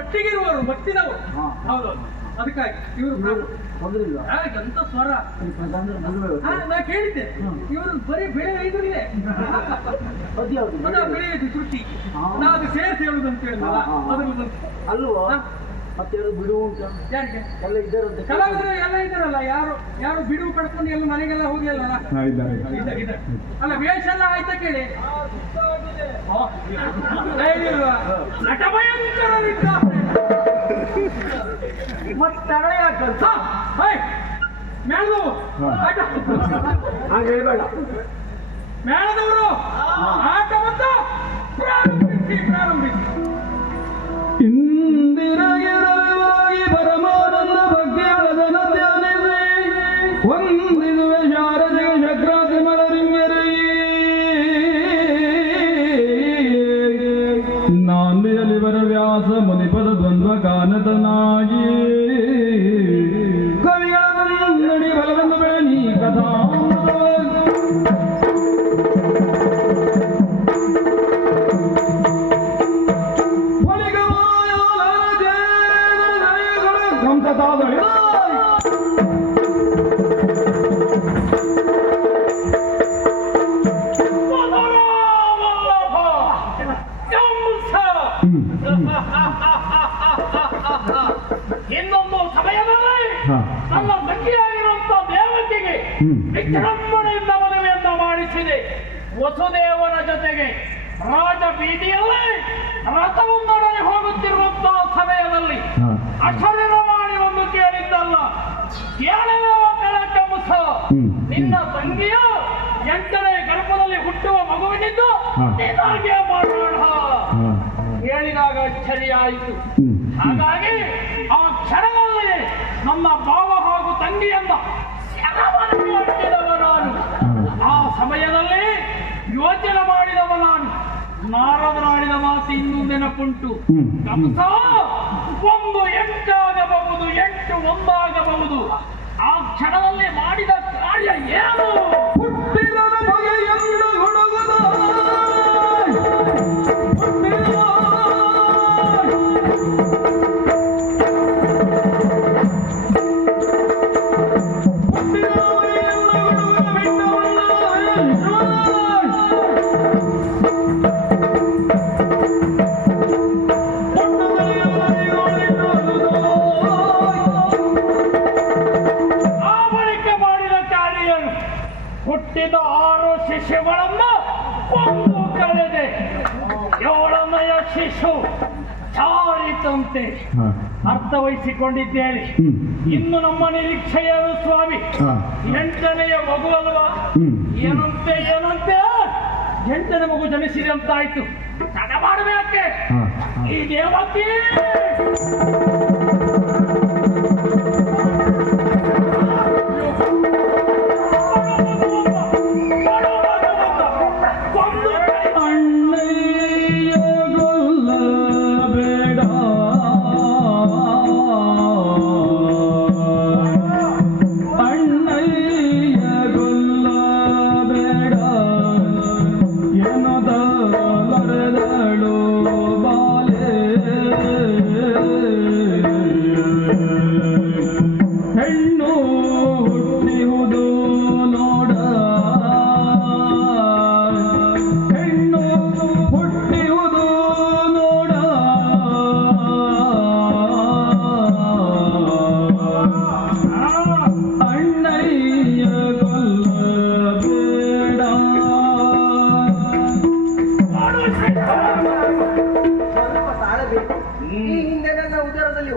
ಒಟ್ಟಿಗಿರುವರು ಭಕ್ತಿದವರು. ಹೌದು, ಅದಕ್ಕಾಗಿ ಇವರು ಎಂತ ಸ್ವರ ನಾ ಕೇಳಿದ್ದೆ. ಇವರು ಬರೀ ಬೆಳೆ ಐದುರಿದೆ, ಬೆಳೆಯುದು ಶ್ರುತಿ. ನಾ ಅದು ಸೇರಿಸಿ ಹೇಳುದಂತ ಹೇಳಿದ್ನಲ್ಲ, ಅದ್ರ ಅಲ್ವಾ? ಮತ್ತೆ ಬಿಡುವು ಉಂಟು ಯಾರಿಗೆ? ಎಲ್ಲ ಇದ್ದಾರಂತೆ, ಕಲಾವಿದರು ಎಲ್ಲ ಇದ್ದಾರಲ್ಲ. ಯಾರು ಬಿಡುವು ಪಡ್ಕೊಂಡು ಎಲ್ಲ ಮನೆಗೆಲ್ಲ ಹೋಗಿಲ್ಲ ಅಲ್ಲ. ವೇಷ ಎಲ್ಲ ಆಯ್ತಾ ಕೇಳಿ. ನಟ ಭಯಂಕರರಿದ್ದಾರೆ. ಮತ್ತೆ ಮೇಳದವರು ಹಾಗೆ ಹೇಳ್ಬೇಡ. ಮೇಳದವರು ಆಟವನ್ನು ಪ್ರಾರಂಭಿಸಿ ಇಂದಿರಗಿರವಾಗಿ ಪರಮಾನಂದ ಭಕ್ತಿಯಳ ಜನ ಧ್ಯಾನಿಸಿ ವಂದಿಸುವೆ ಶಾರದೆಗೆ ಚಕ್ರಾತಿ ಮಲರಿಂಗರೇ. ನಾಂದಿಯಲ್ಲಿ ಬರ ವ್ಯಾಸ ಮುನಿಪದ ದ್ವಂದ್ವ ಗಾನತನಾಗಿ ಕವಿಗಳ ಬಂದಡಿ ಬಲವಂದು ಬೆಳೆ ನೀ ಕಥಾ ಇನ್ನೊಂದು ಸಮಯದಲ್ಲಿ ನನ್ನ ತಂಗಿಯಾಗಿರುವಂತ ದೇವತೆಗೆ ವಿಜೃಂಭಣೆಯಿಂದ ಮನವಿಯನ್ನ ಮಾಡಿಸಿದೆ. ವಸುದೇವನ ಜೊತೆಗೆ ರಾಜ ಬೀದಿಯಲ್ಲಿ ರಥವೊಂದರಲ್ಲಿ ಹೋಗುತ್ತಿರುವಂತಹ ಸಮಯದಲ್ಲಿ ಅಶರೀರ ಮಾಡಿ ಒಂದು ಕೇಳಿದ್ದಲ್ಲ. ಕೇಳಲೇವ ಕೆಳಕಂಸ, ನಿನ್ನ ತಂಗಿಯು 8ನೇ ಗರ್ಭದಲ್ಲಿ ಹುಟ್ಟುವ ಮಗುವಿನಿಂದ ಇದಾಗೆ ಮಾಡೋಣ ಹೇಳಿದಾಗ ಅಚ್ಚರಿಯಾಯಿತು. ಹಾಗಾಗಿ ಆ ಕ್ಷಣದಲ್ಲಿ ನನ್ನ ಭಾವ ಹಾಗೂ ತಂಗಿಯನ್ನ ಸೆರವಣಿಗೆಯವ ನಾನು. ಆ ಸಮಯದಲ್ಲಿ ಯೋಚನೆ ಮಾಡಿದವ ನಾನು. ನಾರದರಾಡಿದ ಮಾತು ಇನ್ನೂ ನೆನಪುಂಟು. ಕಂಸ, 1 8 ಆಗಬಹುದು, 8 ಒಂದಾಗಬಹುದು. ಆ ಕ್ಷಣದಲ್ಲಿ ಮಾಡಿದ ಕಾರ್ಯ ಏನು? ಹುಟ್ಟಿದನ ಬಗೆಯನ್ನು ಹುಡುಗದ ಹುಟ್ಟಿದ 6 ಶಿಶುಗಳನ್ನು ಕೊಂದು ಕಳೆದೆ. 7ನೆಯ ಶಿಶು ಚಾರಿತಂತೆ. ಅರ್ಥವಹಿಸಿಕೊಂಡಿದ್ದೇನೆ. ಇನ್ನು ನಮ್ಮ ನಿರೀಕ್ಷೆಯರು ಸ್ವಾಮಿ 8ನೆಯ ಮಗು ಅಲ್ವಾ? ಏನಂತೆ 8ನೇ ಮಗು ಜನಿಸಿದೆ ಅಂತಾಯ್ತು. ತಡ ಮಾಡಬೇಕೆ ಈ ದೇವತೆ.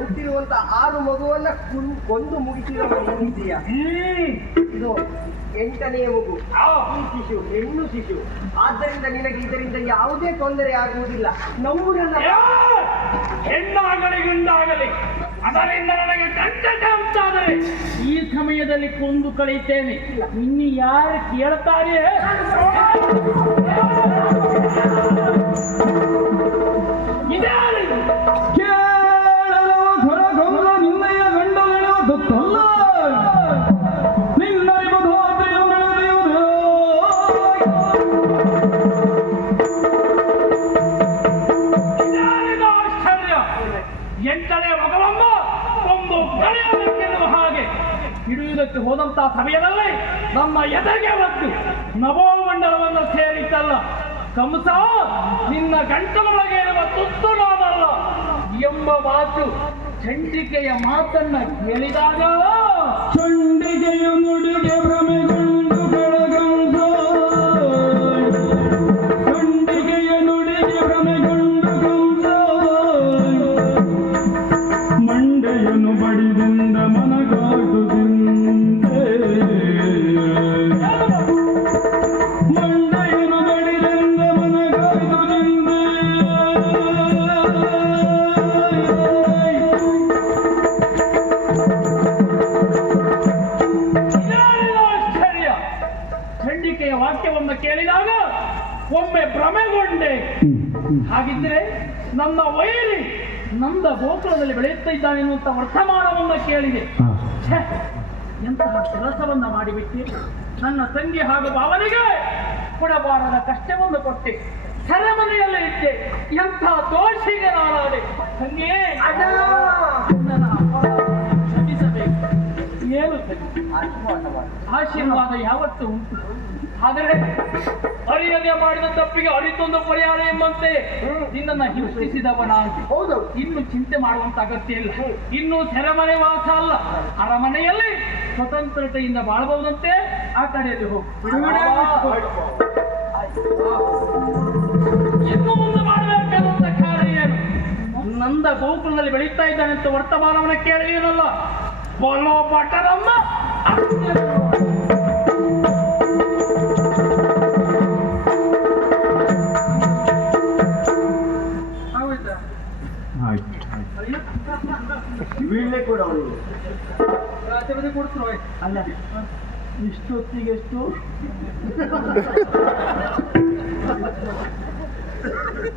ಹುಟ್ಟಿರುವಂತ 6 ಮಗುವನ್ನ ಕೊಂದು ಮುಗಿಸಿದವ ನೀನಿದ್ದೀಯಾ? ಇದು 8ನೇ ಮಗು, ಈ ಶಿಶು ಹೆಣ್ಣು ಶಿಶು. ಆದ್ದರಿಂದ ನಿನಗೆ ಇದರಿಂದ ಯಾವುದೇ ತೊಂದರೆ ಆಗುವುದಿಲ್ಲ. ನಮ್ಮೂರನ್ನ ಹೆಣ್ಣಾಗಲಿ ಗಂಡಾಗಲಿ ಅದರಿಂದ ನನಗೆ ಕಂಟಕ ಉಂಟಾದರೆ ಈ ಸಮಯದಲ್ಲಿ ಕೊಂದು ಕಳೆಯುತ್ತೇನೆ. ಇನ್ನು ಯಾರು ಕೇಳ್ತಾರೆ? ನಿನ್ನಯ ಗಂಡನ ಗೊತ್ತಲ್ಲ ನಿನ್ನ ಆಶ್ಚರ್ಯ. ಎಂಟನೇ ಮಗನಮ್ಮ ಒಂದು ಕಳೆಯಲಿಕ್ಕೆನ್ನುವ ಹಾಗೆ ಹಿಡಿಯುವುದಕ್ಕೆ ಹೋದಂತಹ ಸಮಯದಲ್ಲಿ ನಮ್ಮ ಎದೆಗೆ ಒತ್ತು ನವೋಮಂಡಲವನ್ನು ಸೇರಿದ್ದಲ್ಲ. ಕಂಸ ನಿನ್ನ ಗಂಟಲೊಳಗೆ ಇರುವ ತುತ್ತು ನಾನಲ್ಲ ಎಂಬ ಮಾತು ಚಂಡಿಕೆಯ ಮಾತನ್ನ ಕೇಳಿದಾಗ ಚಂಡಿಕೆಯ ನುಡಿಗೆ ಭ್ರಮೆಗೊಂಡು ಬೆಳಗಂಸ, ಚಂಡಿಕೆಯ ನುಡಿಗೆ ಭ್ರಮೆಗೊಂಡು ಕಂಸ, ಮಂಡೆಯನ್ನು ಬಡಿದಿಂದ ಮನಗಾಟುತ್ತಿಂದೆ, ಮಂಡೆಯನ್ನು ಬಡಿದಿಂದ ಮನಗಾಟುತ್ತಿಂದೆ. ಆಶ್ಚರ್ಯ! ಚಂಡಿಕೆಯ ವಾಕ್ಯವನ್ನು ಕೇಳಿದಾಗ ಒಮ್ಮೆ ಭ್ರಮೆಗೊಂಡೆ. ಹಾಗಿದ್ರೆ ನನ್ನ ವೈರಿ ನಂದ ಗೋಕುಲದಲ್ಲಿ ಬೆಳೆಯುತ್ತಾ ಇದ್ದಾನೆ ಎನ್ನುವಂತ ವರ್ತಮಾನವನ್ನ ಕೇಳಿದೆ. ಛೆ, ಎಂತಹ ಕೆಲಸವನ್ನ ಮಾಡಿಬಿಟ್ಟೆ. ನನ್ನ ತಂಗಿ ಹಾಗೂ ಭಾವನೆಗೆ ಕೊಡಬಾರದ ಕಷ್ಟವನ್ನು ಕೊಟ್ಟೆ, ಸೆರೆಮನೆಯಲ್ಲೇ ಇದ್ದೆ. ಎಂಥ ದೋಷಿಗೆ ನಾನಾದೆ. ತಂಗಿ, ನನ್ನ ಅಪರಾಧವನ್ನು ಕ್ಷಮಿಸಬೇಕು. ಏನು ತಂಗಿ, ಆಶೀರ್ವಾದ ಯಾವತ್ತೂ ಉಂಟು. ಆದರೆ ಅರಿಯದೆ ಮಾಡಿದ ತಪ್ಪಿಗೆ ಅರಿತೊಂದು ಪರಿಹಾರ ಎಂಬಂತೆ ನಿನ್ನನ್ನು ಹಿಂಸಿಸಿದವ ನಾನು. ಹೌದು, ಇನ್ನು ಚಿಂತೆ ಮಾಡುವಂತ ಅಗತ್ಯ ಇಲ್ಲ. ಇನ್ನು ಸೆರೆಮನೆ ವಾಸ ಅಲ್ಲ, ಅರಮನೆಯಲ್ಲಿ ಸ್ವತಂತ್ರತೆಯಿಂದ ಬಾಳಬಹುದಂತೆ. ಆ ಕಡೆಯಲ್ಲಿ ಹೋಗು. ಇನ್ನು ಮುಂದೆ ಮಾಡಬೇಕಾದಂತ ಕಾರ್ಯ ಏನು? ನಂದ ಗೋಕುಲದಲ್ಲಿ ಬೆಳೀತಾ ಇದ್ದಾನೆ ಅಂತ ವರ್ತಮಾನವನ್ನ ಕೇಳಿದನಲ್ಲ, ಬೋಲೋ ಭಟರಮ್ಮ. ವೀಳ್ಳೆ ಕೂಡ ಅವಳಿಗೆ ಕೊಡ್ತರು ಅಲ್ಲ, ಇಷ್ಟೊತ್ತಿಗೆಷ್ಟು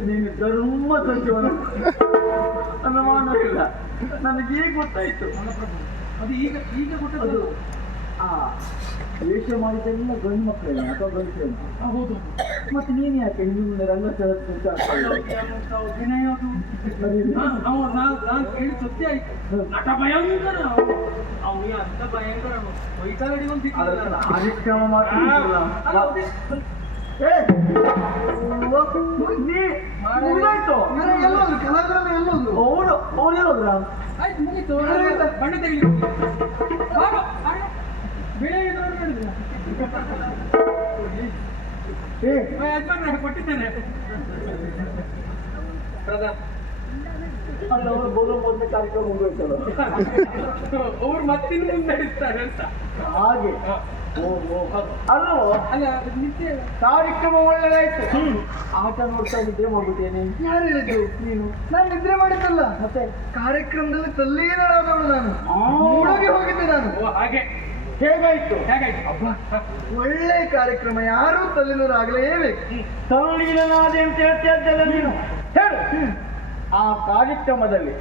ನೀನು ಧರ್ಮ ಸತ್ಯವನ್ನು ಅನುಮಾನವಿಲ್ಲ. ನನಗೇ ಗೊತ್ತಾಯ್ತು. ಅದು ಈಗ ಈಗ ಅದು ಆ ವೇಷ ಮಾಡಿದ್ದೆಲ್ಲ ಗಂಡು ಮಕ್ಕಳೇ ಅಥವಾ ಗಂಡು. ಹೌದು. ಮತ್ತೆ ನೀನು ಯಾಕೆ ಹಿಂದಿನ ರಂಗಸ್ಥಳ ನಾನು ಕೇಳಿ ಸತ್ಯ ಆಯ್ತು. ನಟ ಭಯಂಕರ ಅವನಿಗೆ ಅಂತ ಭಯಂಕರ ಕಾರ್ಯಕ್ರಮ ಮಾತ್ರ ಕಲಾಕಾರನ ಎಲ್ಲೋದ್ರು? ಅವನು ಎಲ್ಲೋದ್ರ? ಆಯ್ತು, ಮುಗೀತು. ಬಣ್ಣ ತೆಗಿಲಿ. ಕೊಟ್ಟಿದ್ದೇನೆ. ಅವರು ಬರೋ ಮೊದಲೇ ಕಾರ್ಯಕ್ರಮ ಮುಗಿಸಲ್ಲ, ಅವ್ರು ಮತ್ತಿನ್ನು ನಡೆಸ್ತಾರೆ ಅಂತ ಹಾಗೆ. ಅಲ್ಲೋ, ಅಲ್ಲ ನಿತ್ಯ ಕಾರ್ಯಕ್ರಮ ಒಳ್ಳೆದಾಯ್ತು. ಆಟ ನೋಡ್ತಾ ನಿದ್ರೆ ಮಾಡ್ಬಿಟ್ಟೇನೆ. ಯಾರು ಹೇಳಿದ್ದು? ನೀನು. ನಾನು ನಿದ್ರೆ ಮಾಡಿದ್ದಲ್ಲ, ಮತ್ತೆ ಕಾರ್ಯಕ್ರಮದಲ್ಲಿ ತಲ್ಲೀನಳಾದವಳು ನಾನು. ಮುಳುಗಿ ಹೋಗಿದ್ದೆ ನಾನು. ಹಾಗೆ ಹೇಗಾಯ್ತು? ಅಬ್ಬಾ, ಒಳ್ಳೆ ಕಾರ್ಯಕ್ರಮ, ಯಾರೂ ತಲ್ಲಿನವರಾಗಲೇಬೇಕು. ತಲ್ಲೀನಾದೆ ಅಂತ ಹೇಳ್ತಾ ಇದ್ದಲ್ಲ ನೀನು. ಹೇಳು, ಆ ಕಾರ್ಯಕ್ರಮದಲ್ಲಿ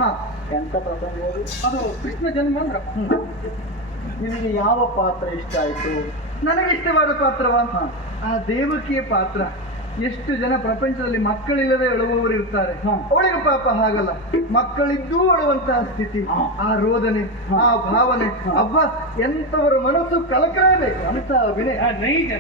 ಎಂತ ಪ್ರಸಂಗ? ಅದು ಕೃಷ್ಣ ಜನ್ಮ ಅಂದ್ರ. ನಿನಗೆ ಯಾವ ಪಾತ್ರ ಇಷ್ಟ ಆಯ್ತು? ನನಗೆ ಇಷ್ಟವಾದ ಪಾತ್ರವಾ? ಆ ದೇವಕಿಯ ಪಾತ್ರ. ಎಷ್ಟು ಜನ ಪ್ರಪಂಚದಲ್ಲಿ ಮಕ್ಕಳಿಲ್ಲದೆ ಅಳುವವರು ಇರ್ತಾರೆ, ಅವಳಿಗೆ ಪಾಪ ಹಾಗಲ್ಲ, ಮಕ್ಕಳಿದ್ದೂ ಅಳುವಂತಹ ಸ್ಥಿತಿ. ಆ ರೋದನೆ, ಆ ಭಾವನೆ, ಅಬ್ಬ, ಎಂತವರ ಮನಸ್ಸು ಕಲಕಲೇಬೇಕು ಅಂತ ಅಭಿನಯ.